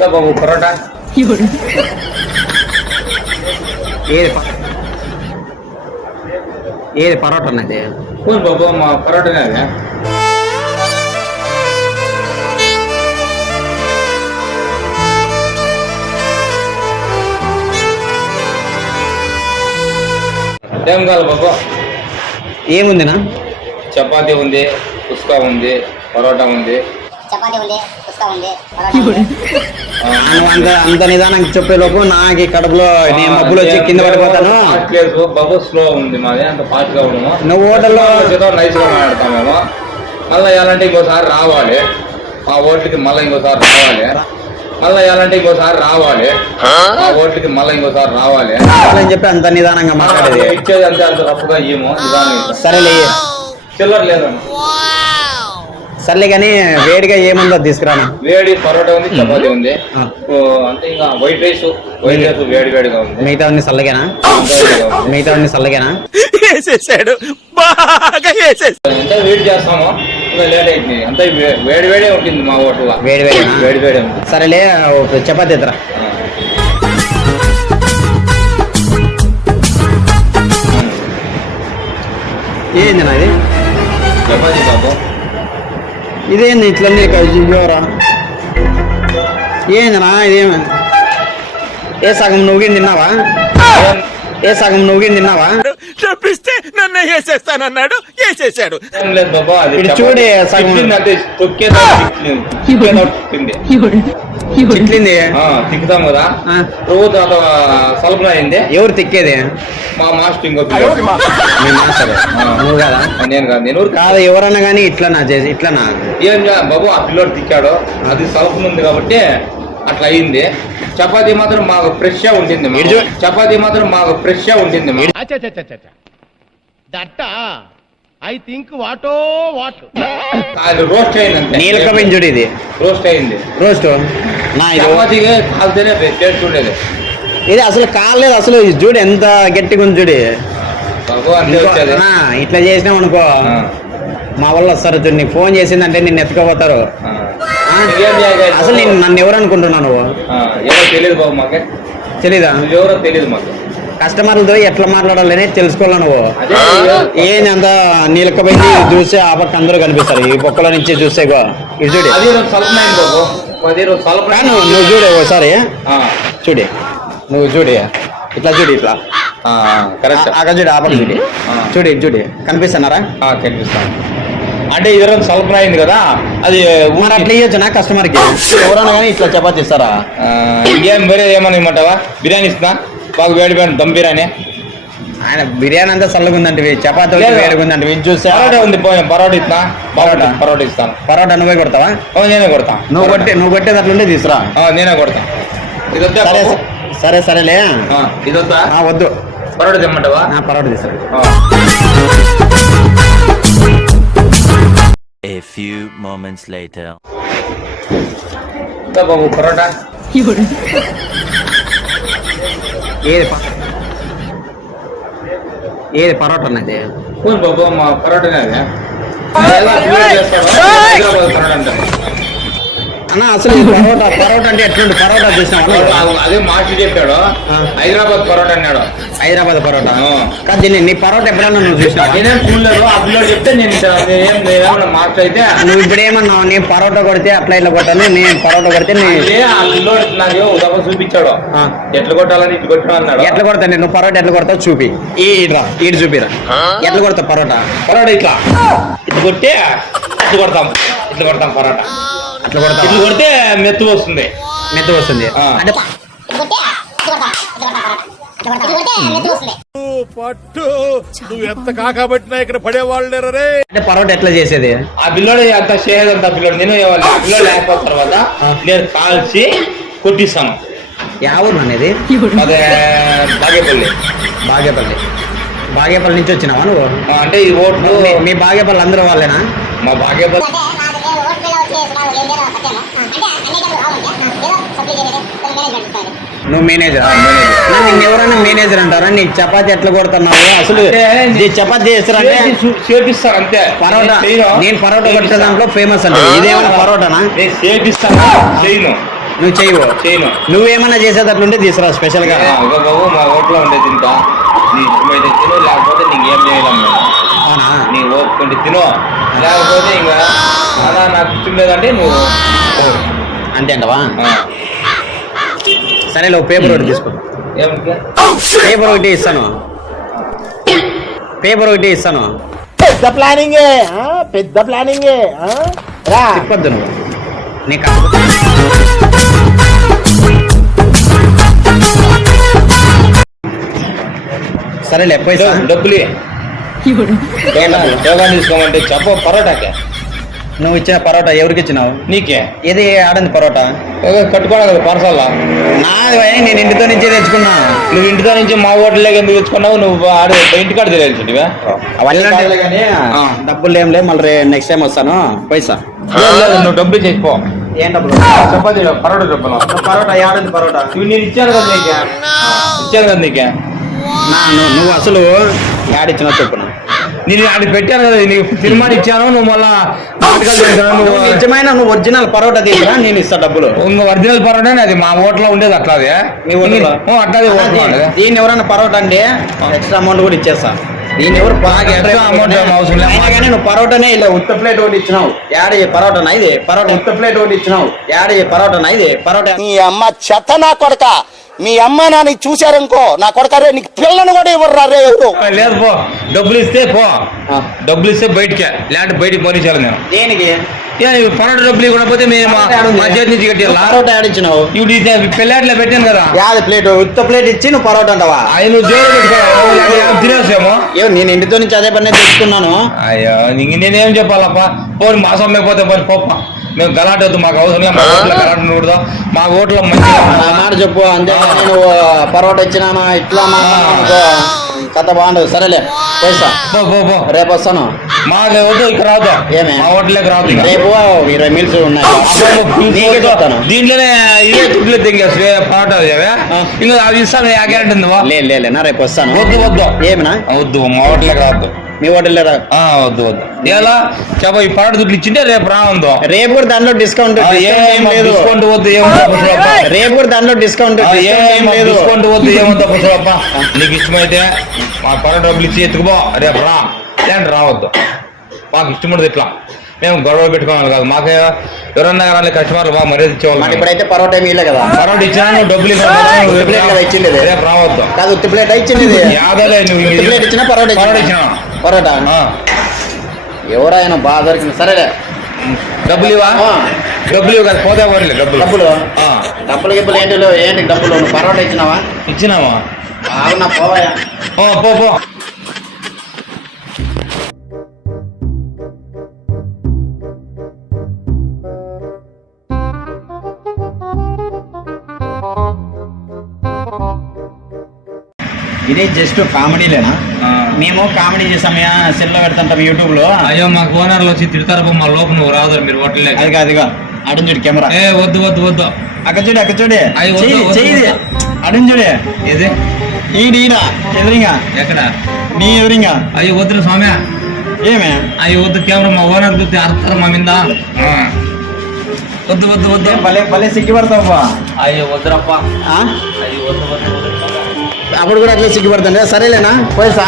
బాబు పరోటా ఏది పరోటా అన్నది కూల్ బాబు మా పరోటానే అదే ఏం కావాలి బాబు ఏముందినా చపాతీ ఉంది కుస్కా ఉంది పరోటా ఉంది అంత నిదానంగా చెప్పేలోపు నాకు కడుపులో నేను మబ్బులు వచ్చి కింద పడిపోతాను. బాబు స్లో ఉంది మాది అంత ఫాస్ట్ గా ఉండము. నువ్వు హోటల్లో నైస్ గా మాట్లాడతామేమో మళ్ళీ ఎలాంటి ఇంకోసారి రావాలి మా ఓట్లకి మళ్ళీ ఇంకోసారి రావాలి మళ్ళీ ఎలాంటి ఇంకోసారి రావాలి మా ఓట్లకి మళ్ళీ ఇంకోసారి రావాలి అని చెప్పి అంత నిదానంగా మాట్లాడేది. ఇచ్చేది అంతే అంత రఫ్గా ఇయ్యము నిదానంగా. సరేలే చిల్లర లేదన్న సర్లే కానీ వేడిగా ఏముందో తీసుకురాను. వేడి పరోటా ఉంది చపాతీ ఉంది అంతే ఇంకా వైట్ రైస్ వేడి వేడిగా ఉంది. మిగతా అన్ని చల్లగేనా ఎంత వెయిట్ చేస్తామో ఇంకా లేట్ అయింది అంత వేడి వేడే ఉంటుంది మా హోటల్లో. వేడి వేడి ఉంది. సరేలే చపాతీ ఎత్తరా. ఏంది నా ఇది చపాతీ బాబు ఇదేంది ఇట్లన్నీ రా ఏందినా ఇదేమి ఏ సగం నువ్వు తిన్నావా చెప్పిస్తే నన్ను వేసేస్తానన్నాడు వేసేసాడు. ఏం లేదు బాబా అది చూడే సగం చిట్లింది తిక్కుతాం కదా రోజు అలా సలపన అయింది. ఎవరు తిక్కేది? మా మాస్టర్ ఇంకో నువ్వు కదా? నేను కాదు నేను కాదు ఎవరన్నా కానీ ఇట్లనా చేసి ఇట్లనా ఏం బాబు ఆ పిల్లోడు తిక్కాడు అది సలపన ఉంది కాబట్టి అట్లా అయింది. చపాతీ మాత్రం మాకు ఫ్రెష్ గా ఉంటుంది. చపాతీ మాత్రం మాకు ఫ్రెష్ గా ఉంటుంది. ఐ థింక్ వాటో వాట్ అది రోస్ట్ అయింది. నీలకపించుడు ఇది రోస్ట్ అయింది. రోస్ట్ చపాతీగా కాల్తేనే టేస్ట్ ఉండేది. ఇది అసలు కాలేదు. అసలు చూడు ఎంత గట్టిగా ఉంది చూడు. ఇట్లా చేసినాం అనుకో మా వాళ్ళు వస్తారు చూడు. నీకు ఫోన్ చేసిందంటే నిన్ను ఎత్తుకోపోతారు. అసలు నేను నన్ను ఎవరు అనుకుంటున్నావు నువ్వు? ఎవరో తెలియదు బాబు మాకే. తెలీదా? ఎవరో తెలియదు మాకు. కస్టమర్లతో ఎట్లా మాట్లాడాలని తెలుసుకోవాలి నువ్వు. ఏంది అంత నీలకపోయింది చూస్తే ఆ పక్క అందరూ కనిపిస్తారు. ఈ పొక్కల నుంచి చూస్తే ఇది చూడు. నువ్వు చూడు ఒకసారి చూడి. నువ్వు చూడి ఇట్లా చూడు ఇట్లా అక్కడ చూడు. ఆ పక్క చూడి చూడి చూడి కనిపిస్తున్నారా? కనిపిస్తాను. అంటే ఇది స్వల్పన అయింది కదా అది మరి అట్లా ఇవ్వచ్చు నా కస్టమర్ కి ఎవరన్నా కానీ ఇట్లా చపాతీ ఇస్తారా? ఇంకేం వేరే ఏమన్నా ఇమ్మంటావా? బిర్యానీ ఇస్తున్నా బాగా వేడి వేడి దమ్ బిర్యానీ. ఆయన బిర్యానీ అంతా చల్లగా ఉందంటే చపాతీ వేడిగా ఉందంటే ఇది చూస్తే పరోటా ఉంది. పరోటా ఇస్తా పరోటా ఇస్తాను. పరోటా నువ్వే కొడతావా? నేనే కొడతా. నువ్వు కొట్టేది అట్లుండే తీసురా. నేనే కొడతా. సరేలే ఇది వద్దా? వద్దు. పరోటా తెమ్మంటావా? పరోటా తీసురా. A few moments later. బాబు పరోటా ఏది పరోటా అన్నది బాబు మా పరోటానే అదే హైదరాబాద్ పరోటా అంటారు అన్న. అసలు పరోటా అంటే ఎట్లుంది? పరోటా చూసినా అదే మాస్టర్ చెప్పాడు. హైదరాబాద్ పరోటా అన్నాడు. హైదరాబాద్ పరోటా కాదు. నీ పరోటా ఎప్పుడన్నా నువ్వు చూసినా? నేనేం చూడలేదు. ఆ పిల్లలు చెప్తే నేను మాస్టర్ అయితే నువ్వు ఇప్పుడు ఏమన్నావు? నేను పరోటా కొడితే అట్లా ఇట్లా కొట్టాను. నేను పరోటా కొడితే ఆ పిల్లోడు నాకు ఉదాహరణ చూపించాడు. ఎట్లా కొట్టాలని ఇట్లా కొట్టాను అన్నాడు. ఎట్లా కొడతాను నువ్వు పరోటా ఎట్లా కొడతావు చూపి. ఈడు చూపిరా ఎట్లా కొడతావు పరోటా. ఇట్లా ఇట్లా కొట్టే ఇట్లా కొడతాం. ఇట్లా కొడతాం పరోటా. అట్లా కొడతాం. ఇట్లా కొడితే మెత్తు వస్తుంది. అంటే పట్టు నువ్వు ఎంత కాకబట్టినా ఇక్కడ పడేవాళ్ళు అంటే పరోటా ఎట్లా చేసేది? ఆ పిల్లోడు అంత చేయదు. అంత పిల్లోడు నేను ఆ పిల్లోడు లేకపోయిన తర్వాత నేను కాల్చి కొట్టిస్తాను. ఎవరు అనేది? అదే బాగేపల్లి నుంచి వచ్చినావా నువ్వు? అంటే ఈ ఓట్లు మీ బాగేపల్లి అందరూ వాళ్ళేనా? మా బాగేపల్లి నువ్వు మేనేజర్? నిన్ను ఎవరైనా మేనేజర్ అంటారా? నీకు చపాతీ ఎట్లా కొడుతున్నావు? అసలు చపాతీ చేస్తారంటే చేపిస్తారు అంతే. పరోటా నేను పరోటా కొట్టే దాంట్లో ఫేమస్ అంటే ఇదేమన్నా పరోటానా? చేపిస్తాను చేయను. నువ్వు చేయను. నువ్వేమన్నా చేసేటట్లుంటే తీసుకురా స్పెషల్ గా. ఇక బాబు మా ఓట్లో ఉండే తింటా, నీ ఇష్టమైతే తిను, లేకపోతే నీకేం చేయలేం మేము. అవునా? నీ ఓపుకుంటే తిను, లేకపోతే ఇంకా అలా నాకు ఇష్టం లేదంటే నువ్వు అంతే అంటవా? ఆ. సరేలే, పేపర్ ఒకటి తీసుకో. ఏమిటి? పేపర్ ఒకటి ఇస్తాను. పెద్ద ప్లానింగ్ రా. చెప్పొద్దు నువ్వు. నీకు సరేలే, పైసా డబ్బులు యోగా తీసుకోమంటే చెప్ప పరోటాకే. నువ్వు ఇచ్చిన పరోటా ఎవరికి ఇచ్చినావు? నీకే ఏది ఆడంది పరోటా? కట్టుకోవాలి కదా పార్సల్లా. నాది నేను ఇంటితో నుంచే తెచ్చుకున్నా. నువ్వు ఇంటితో నుంచి మా హోటల్లోకి ఎందుకు తెచ్చుకున్నావు? నువ్వు ఇంటికాడ తెలియాల్సిందివా? అవన్నీ డబ్బులు ఏం లేదు, మళ్ళీ నెక్స్ట్ టైం వస్తాను. పైసా నువ్వు డబ్బులు చేసిపో. ఏం డబ్బులు? చపాతీ పరోటా డబ్బులు. పరోటా ఆడంది పరోటా ఇవి నేను ఇచ్చాను కదా నీకే. ఇచ్చాను కదా నీకే. నువ్వు అసలు యాడిచ్చినా చెప్పున్నా. నేను అది పెట్టాను కదా, నీకు సినిమా ఇచ్చాను, నువ్వు మళ్ళా నాటకాలు చేశాను. నువ్వు నిజమైన నువ్వు ఒరిజినల్ పరోటా తీరా, నేను ఇస్తా డబ్బులు. ఒరిజినల్ పరోటా అది మా హోటల్లో ఉండేది అట్లాదే. అట్లాగే దీన్ని ఎవరైనా పరోటా అంటే ఎక్స్ట్రా అమౌంట్ కూడా ఇచ్చేస్తా. దీన్ని ఎవరు అమౌంట్ అవసరం లేదు. నువ్వు పరోటానే ఇలా ఉత్త ప్లేట్ ఒకటి ఇచ్చినావు. యాడ పరోటానా ఇది? పరోటా ఉత్త ప్లేట్ ఒకటి ఇచ్చినావు. యాడ పరోటానా ఇది? పరోటా నీ అమ్మ చెత్త నా కొడక. మీ అమ్మ నాన్న చూశారనుకో, నా కొడక రే నీకు పిల్లను కూడా ఇవ్వరు రే ఎవరు. లేదు పో, డబ్బులు ఇస్తే పో. డబ్బులు ఇస్తే బయటికే, లేదంటే బయటికి పోనిచ్చాను నేను. దేనికి? పరోటా డబ్బులు ఇవ్వకపోతే మేము మా చేతి నుంచి కట్టి పరోటా ఆడిచ్చినావు. ఇప్పుడు పెళ్ళాట్లో పెట్టాను కదా. యాది ప్లేట్ ఉత్త ప్లేట్ ఇచ్చి నువ్వు పరోటా అంటావా? ఆయన నువ్వు జోరు పెట్టుకో, తినేసాము. నేను ఇంటితో నుంచి అదే పని తెచ్చుకున్నాను. అయ్యో నేనేం చెప్పాలప్పా? పోనీ మా సొమ్మే పోతే పోనీ పోప్ప. మేము గలాట వద్దు, మాకు అవసరం లేదు. మా ఓట్లో గలాట ఉండకూడదు. మా ఓట్లో మంచిగా మాట చెప్పు అంతే. నువ్వు పరోటా ఇచ్చినానా ఇట్లా కథ బాగుండదు. సరేలే, పైసా రేపు వస్తాను. మాకు వద్దు, ఇక్కడ రాదు. ఏమే మా హోటల్లోకి రాదు. రేపు 20 మీల్స్ ఉన్నాయి. దీంట్లోనే ఇవే దుడ్లు తెంగేసి పరోటా ఇంకా అవి ఇస్తాను. గ్యారెంటీ ఉంది. లేనా రేపు వస్తాను. వద్దు ఏమినా? వద్దు, మా హోటల్లోకి రావద్దు. మీ హోటల్లో వద్దు ఎలా చెప్ప? ఈ పరోటా దుడ్లు ఇచ్చింటే రేపు రావద్దు. రేపు కూడా దాంట్లో డిస్కౌంట్ ఏం లేదు. డిస్కౌంట్ వద్దు, ఏమవుతా? రేపు కూడా దాంట్లో డిస్కౌంట్ ఏం లేదు. డిస్కౌంట్ వద్దు, ఏమవుతా? పుష్ప నీకు ఇష్టమైతే మా పరోటా డబ్బులు ఇచ్చి ఎత్తుకుపో. రేపు రా, లేదంటే రావద్దు. మాకు ఇష్టం ఉండదు. ఇట్లా మేము గొడవ పెట్టుకోవాలి కాదు. మాకు ఎవరన్నా కానీ కస్టమర్లు బాగా మర్యాద ఇచ్చేవాళ్ళు. ఇప్పుడైతే పరోటా మీలే కదా. పరోటా ఇచ్చినా డబ్బులు ఇచ్చింది. రేపు రావద్దు. కాదు ఉత్తి ప్లేట్ ఇచ్చింది. యాదలే నువ్వు ప్లేట్ ఇచ్చినా పరోటా ఇచ్చినా. పరోటా ఎవరైనా బాగా దొరికింది. సరేలే, డబ్బులు ఇవా? డబ్బులు ఇవ్వ కదా, పోతే పోనీ డబ్బులు ఏంటి డబ్బులు? నువ్వు పరోటా ఇచ్చినావా? అవునా? పోవాయా? పో. ఇదే జస్ట్ కామెడీలేనా? మేము కామెడీ చేసామయా, సెల్ లో పెడతాం యూట్యూబ్ లో. అయ్యో మాకు ఓనర్లు వచ్చి తిడతారు, మా లోపల నువ్వు రాదు మీరు హోటల్. అదిగా అడుగు చూడు కెమెరా. వద్దు అక్కడ చూడు చెయ్యి అడుగు చూడే. ఏది ఈయన ఎదురింగా? ఎక్కడ? నీ ఎదురింగా. అయ్యో వద్దు స్వామి. ఏమే? అయ్యో వద్దు, కెమెరా మా ఓనర్ చూస్తే అర్థం మా మీద. వద్దు భలే సిగ్గుపడతావా? అయ్యో వద్దురప్ప. అయ్యో వద్దు. అప్పుడు కూడా అట్లా సిగ్గుపడుతుండే. సరేలేనా? పైసా